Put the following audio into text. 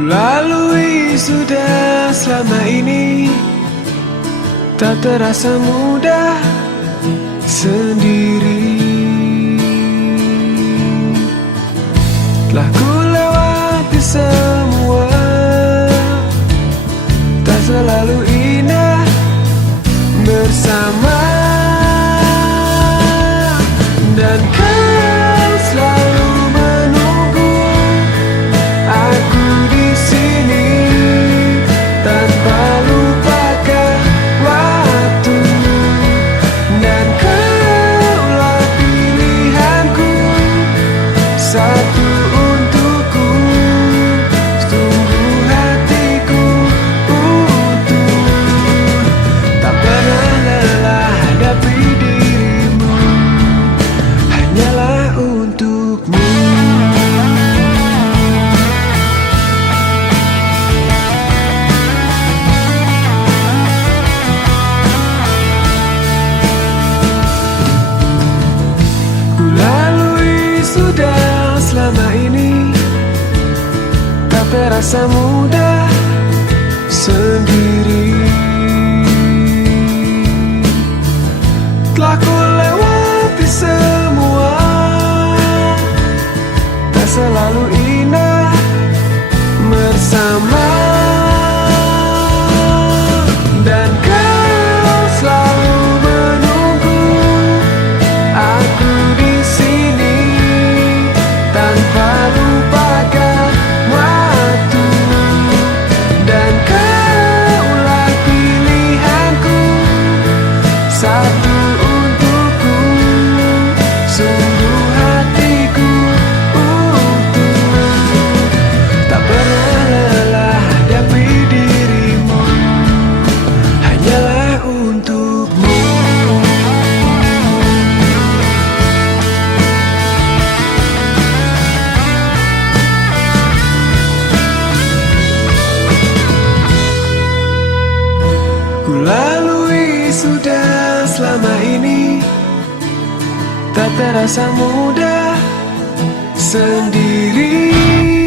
Lalui sudah selama ini, tak terasa mudah sendiri. Telah ku lewati semua, tak selalu indah bersama. Dan kau selalu menunggu aku di sini tanpa lupakan waktu. Dan kaulah pilihanku, satu untukku, sungguh hatiku utuh. Tak pernah lelah hadapi dirimu, hanyalah untukmu. Ku lalui sudah selama ini, tak terasa mudah sendiri. Telah ku lewati semua, tak selalu indah bersama. Dan kau selalu menunggu aku di sini tanpa lupakan waktu. Dan kaulah pilihanku, satu untukku, sungguh hatiku utuh. Tak pernah lelah hadapi dirimu, hanyalah untukmu. Ku lalui sudah selama ini, tak terasa mudah sendiri.